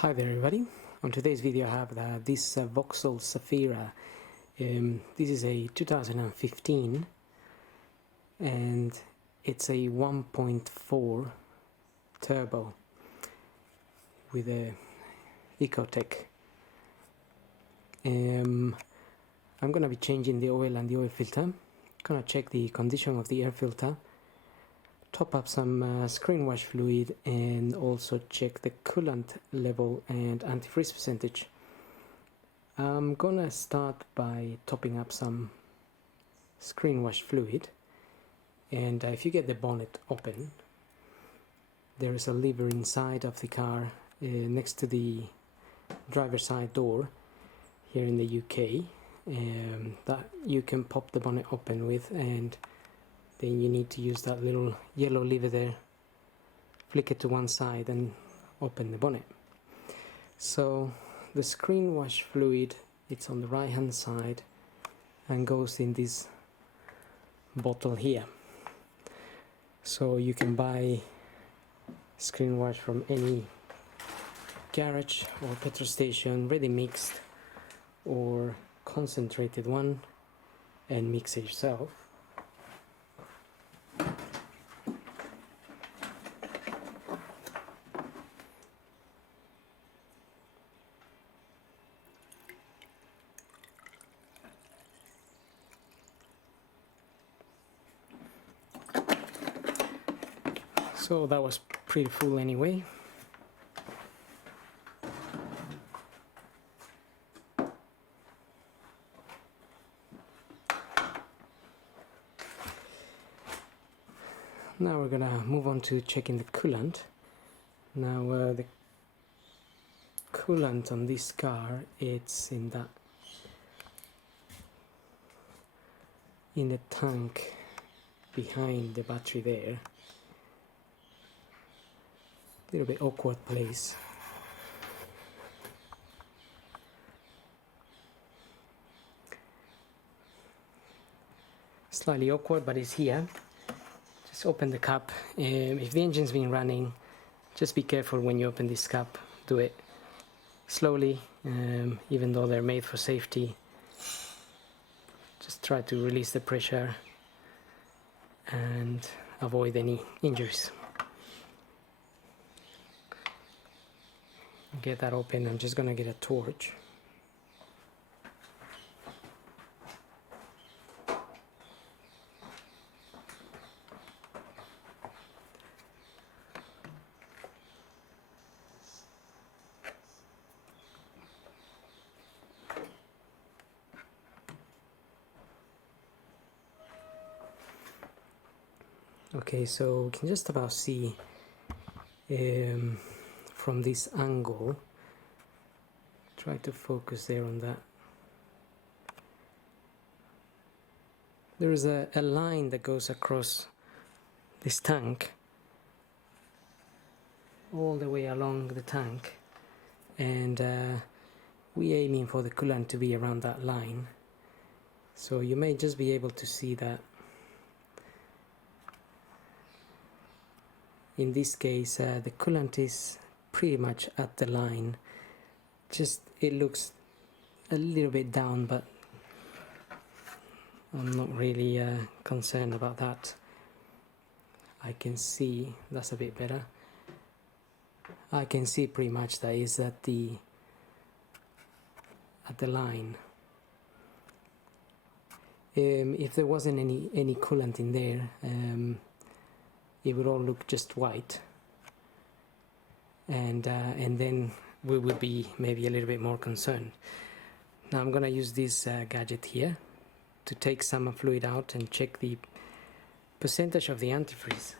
Hi there everybody. On today's video I have this Vauxhall Zafira. This is a 2015 and it's a 1.4 turbo with a Ecotech. I'm gonna be changing the oil and the oil filter. Gonna check the condition of the air filter, top up some screen wash fluid, and also check the coolant level and antifreeze percentage. I'm gonna start by topping up some screen wash fluid, and if you get the bonnet open, there is a lever inside of the car next to the driver's side door here in the UK that you can pop the bonnet open with, and then you need to use that little yellow lever there, flick it to one side and open the bonnet. So the screen wash fluid, it's on the right hand side and goes in this bottle here. So you can buy screen wash from any garage or petrol station, ready mixed or concentrated one, and mix it yourself. So that was pretty full anyway. Now we're gonna move on to checking the coolant. Now the coolant on this car, it's in the tank behind the battery there. A little bit awkward place. Slightly awkward, but it's here. Just open the cap. If the engine's been running, just be careful when you open this cap. Do it slowly, even though they're made for safety. Just try to release the pressure and avoid any injuries. Get that open. I'm just gonna get a torch. Okay, so we can just about see from this angle. Try to focus there on that. There is a line that goes across this tank all the way along the tank, and we're aiming for the coolant to be around that line. So you may just be able to see that. In this case, the coolant is pretty much at the line. Just it looks a little bit down, but I'm not really concerned about that. I can see that's a bit better. I can see pretty much that is at the line. If there wasn't any coolant in there, it would all look just white, and then we would be maybe a little bit more concerned. Now I'm gonna use this gadget here to take some fluid out and check the percentage of the antifreeze.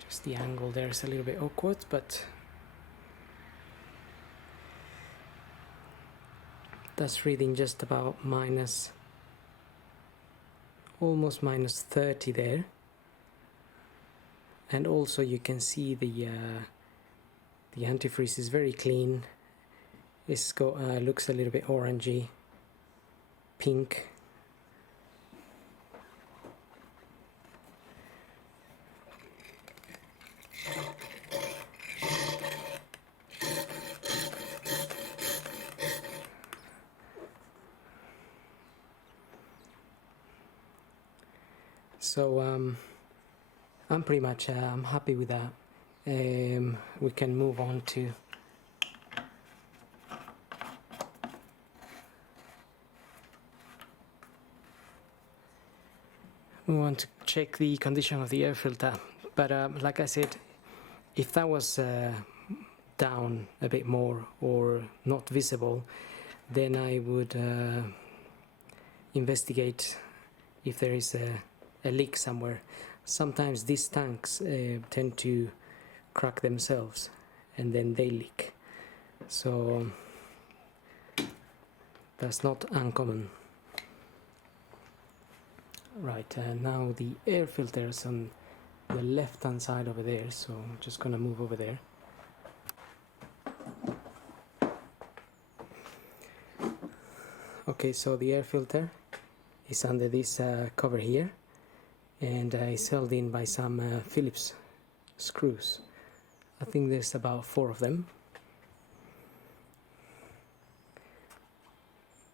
Just the angle there is a little bit awkward, but that's reading just about almost minus 30 there. And also you can see the antifreeze is very clean. It's got looks a little bit orangey, pink. So I'm pretty much I'm happy with that. We can move on to check the condition of the air filter. But like I said, if that was down a bit more or not visible, then I would investigate if there is a leak somewhere. Sometimes these tanks tend to crack themselves and then they leak, so that's not uncommon. Right, now the air filter is on the left hand side over there, so I'm just gonna move over there. Okay, so the air filter is under this cover here, and it's held in by some Phillips screws. I think there's about 4 of them.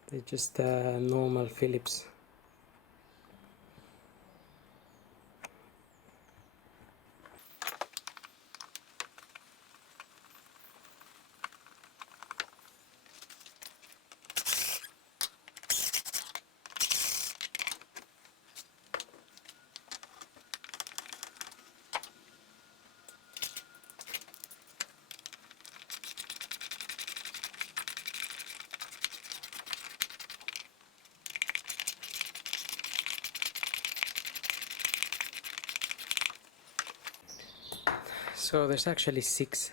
They're just normal Phillips. So there's actually 6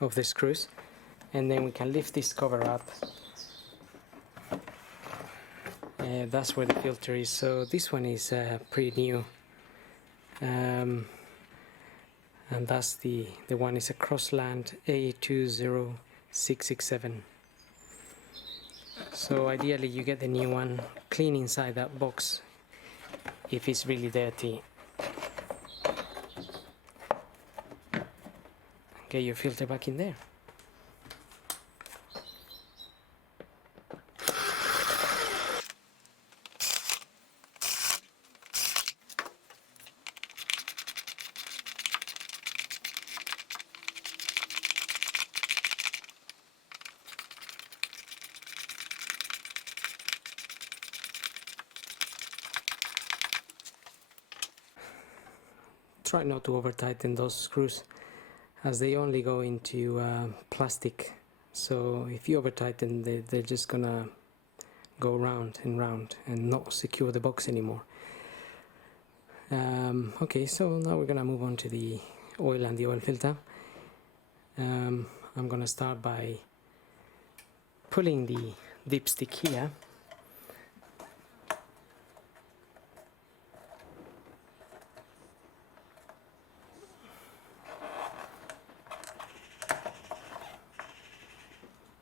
of the screws, and then we can lift this cover up. That's where the filter is. So this one is pretty new, and that's the one is a Crossland A20667. So ideally you get the new one, clean inside that box if it's really dirty. Get your filter back in there. Try not to over tighten those screws, as they only go into plastic, so if you over tighten, they're just gonna go round and round and not secure the box anymore. Okay, so now we're gonna move on to the oil and the oil filter. I'm gonna start by pulling the dipstick here.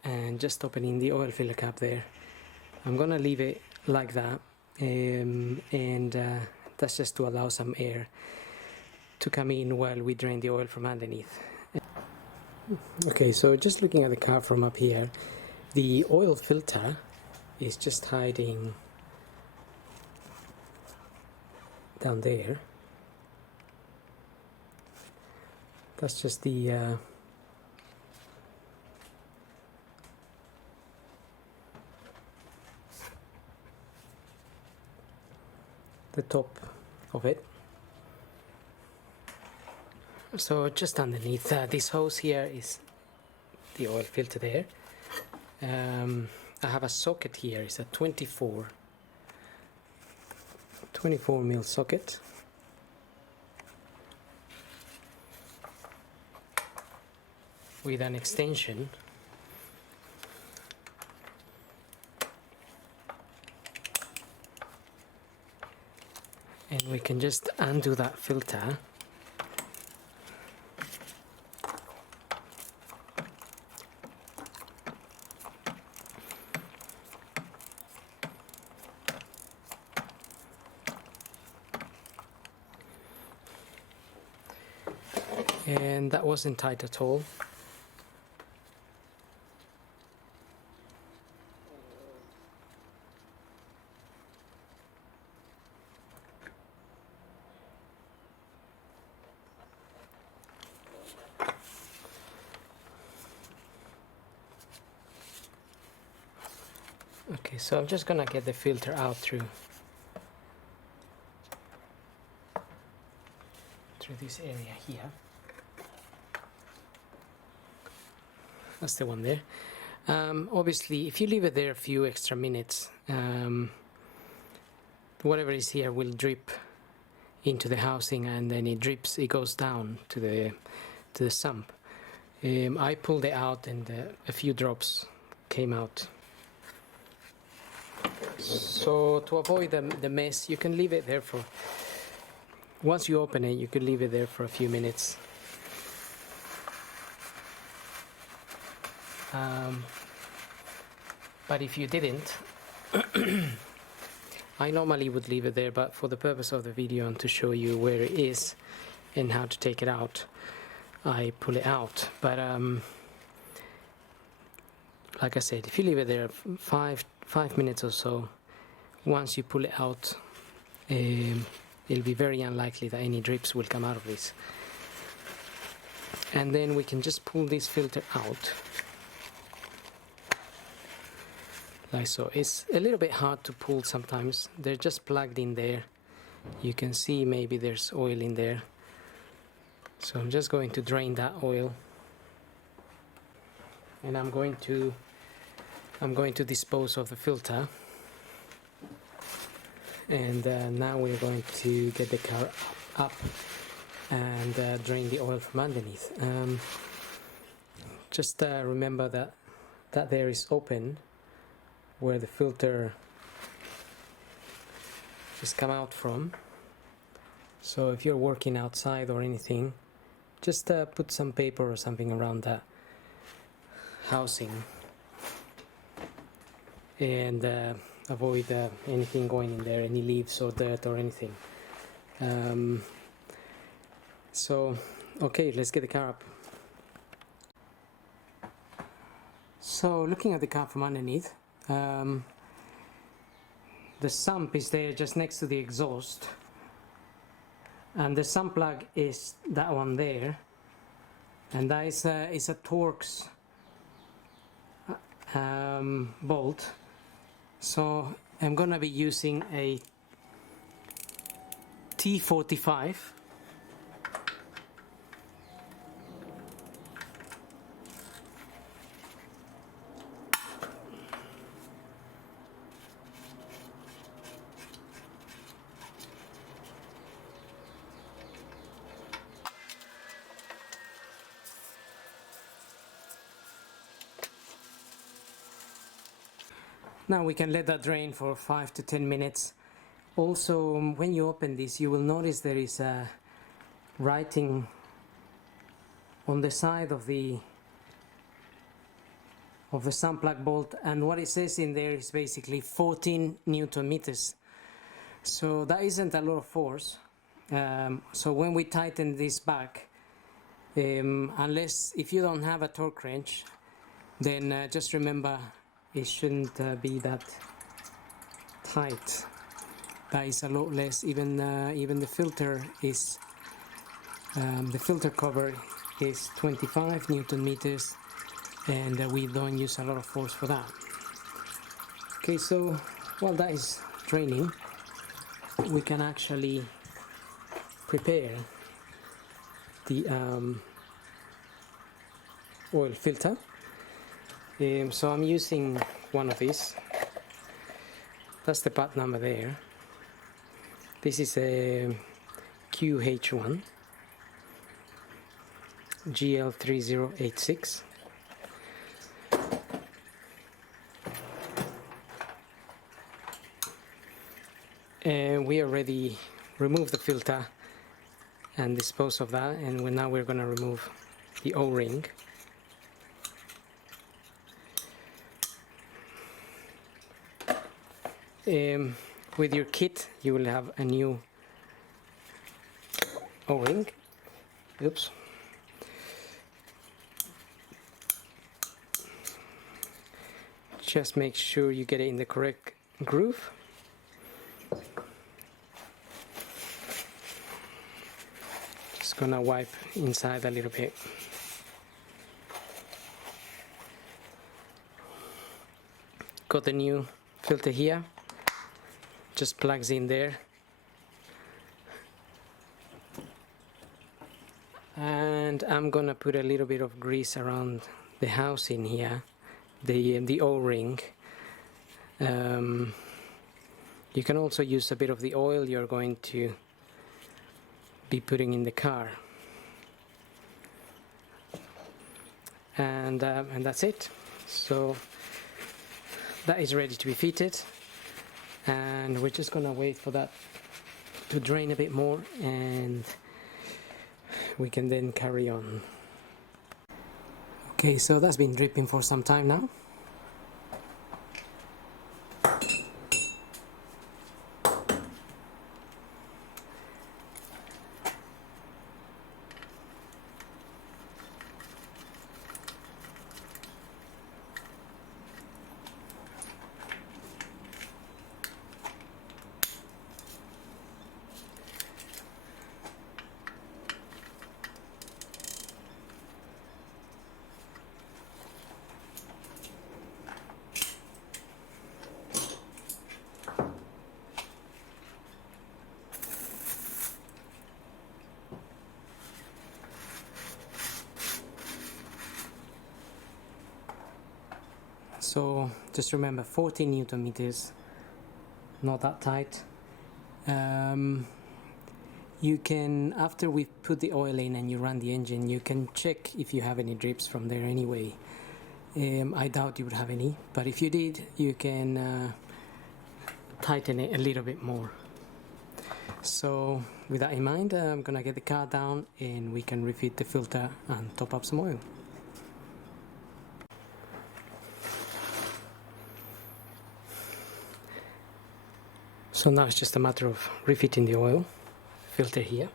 And just opening the oil filler cap there. I'm gonna leave it like that, and that's just to allow some air to come in while we drain the oil from underneath. Okay, so just looking at the car from up here, the oil filter is just hiding down there. That's just the top of it. So just underneath this hose here is the oil filter there. I have a socket here. It's a 24 mil socket. With an extension. And we can just undo that filter. And that wasn't tight at all. Okay, so I'm just gonna get the filter out through this area here. That's the one there. Obviously, if you leave it there a few extra minutes, whatever is here will drip into the housing, and then it goes down to the sump. I pulled it out, and a few drops came out. So to avoid the mess, you can leave it there for, once you open it, you could leave it there for a few minutes. But if you didn't, I normally would leave it there, but for the purpose of the video and to show you where it is and how to take it out, I pull it out. But like I said, if you leave it there 5 minutes or so, once you pull it out, it'll be very unlikely that any drips will come out of this. And then we can just pull this filter out like so. It's a little bit hard to pull sometimes. They're just plugged in there. You can see maybe there's oil in there. So I'm just going to drain that oil, and I'm going to dispose of the filter. And now we're going to get the car up and drain the oil from underneath. Just remember that there is open where the filter is come out from. So if you're working outside or anything, just put some paper or something around that housing, and avoid anything going in there, any leaves or dirt or anything. So okay, let's get the car up. So looking at the car from underneath, the sump is there just next to the exhaust, and the sump plug is that one there, and that is a Torx bolt. So I'm gonna be using a T45. Now we can let that drain for 5 to 10 minutes. Also, when you open this, you will notice there is a writing on the side of the sump plug bolt, and what it says in there is basically 14 Newton meters. So that isn't a lot of force. So when we tighten this back, unless if you don't have a torque wrench, then just remember it shouldn't be that tight. That is a lot less. Even the filter is the filter cover is 25 Newton meters, and we don't use a lot of force for that. Okay, so while that is draining, we can actually prepare the oil filter. So I'm using one of these. That's the part number there. This is a QH1 GL3086. And we already removed the filter and dispose of that, and now we're going to remove the O-ring. With your kit you will have a new O-ring. Oops. Just make sure you get it in the correct groove. Just gonna wipe inside a little bit. got the new filter here, just plugs in there, and I'm gonna put a little bit of grease around the housing here, the O-ring. You can also use a bit of the oil you're going to be putting in the car, and that's it. So that is ready to be fitted, and we're just gonna wait for that to drain a bit more, and we can then carry on. Okay, so that's been dripping for some time now. So just remember, 40 Newton meters, not that tight. You can, after we've put the oil in and you run the engine, you can check if you have any drips from there anyway. I doubt you would have any, but if you did, you can tighten it a little bit more. So with that in mind, I'm gonna get the car down and we can refit the filter and top up some oil. So now it's just a matter of refitting the oil filter here.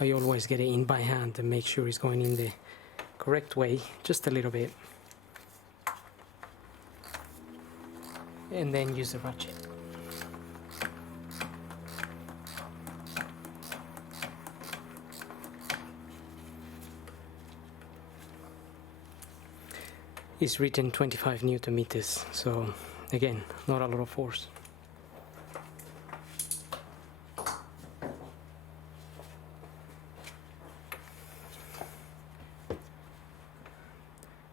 I always get it in by hand and make sure it's going in the correct way, just a little bit, and then use the ratchet. It's written 25 Newton meters, so again, not a lot of force.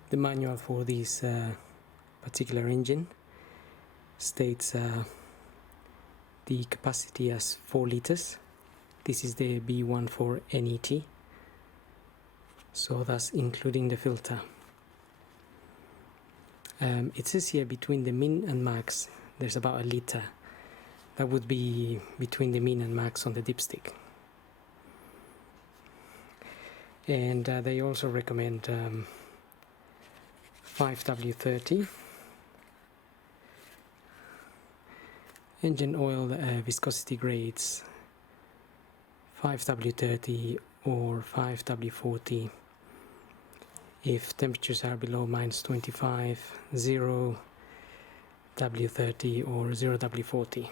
The manual for this particular engine states the capacity as 4 liters. This is the B14NET, so that's including the filter. It says here between the min and max there's about 1 liter. That would be between the min and max on the dipstick. And they also recommend 5W30 engine oil viscosity grades, 5W30 or 5W40 if temperatures are below -25, 0W30 or 0W40.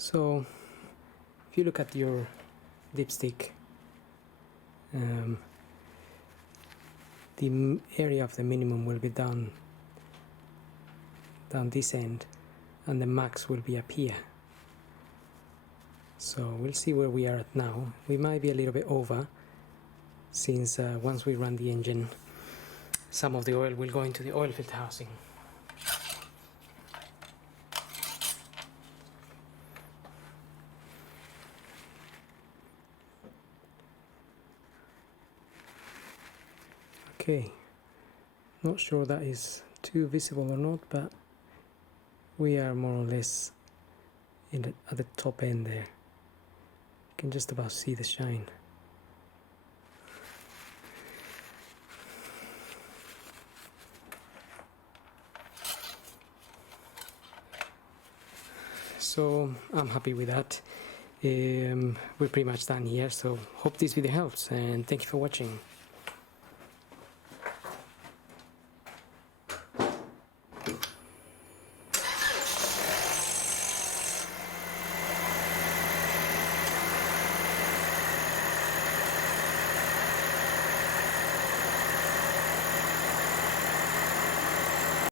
So if you look at your dipstick, the area of the minimum will be down this end, and the max will be up here. So we'll see where we are at now. We might be a little bit over, since once we run the engine, some of the oil will go into the oil filter housing. Okay, not sure that is too visible or not, but we are more or less at the top end there. You can just about see the shine. so I'm happy with that. We're pretty much done here, so hope this video helps, and thank you for watching.